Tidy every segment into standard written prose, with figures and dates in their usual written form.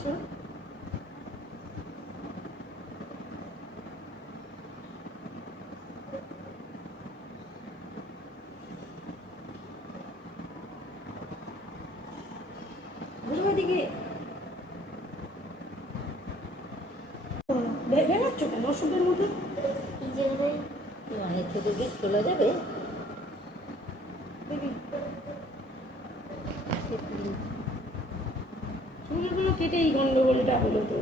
করছো? দিকে ভেঙাচ্ছ কেন ওষুধের মধ্যে? অনেক থেকে গিয়ে চলে যাবে। চুলগুলো কেটে এই গন্ডগোলটা হলো তো।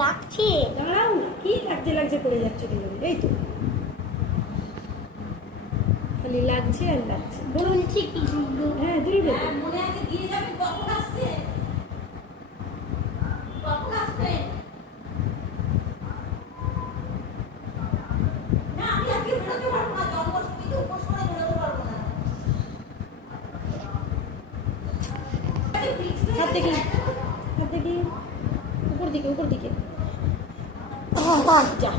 লাগছে, দাঁড়াও না, কি লাগছে লাগছে করে যাচ্ছে কেন? এই তো খালি লাগছে আর লাগছে। বলছি কি সুন্দর। হ্যাঁ দুলবে তো। মনে আছে দিয়ে যাবে, কখন আসছে, কখন আসবে? না আমি আজকে বেরোতে পারবো না, জন্মাষ্টমীতে উপোস করে বেরোতে পারবো না। হাত দেখি, হাত দেখি, উপর দিকে উপর দিকে। যা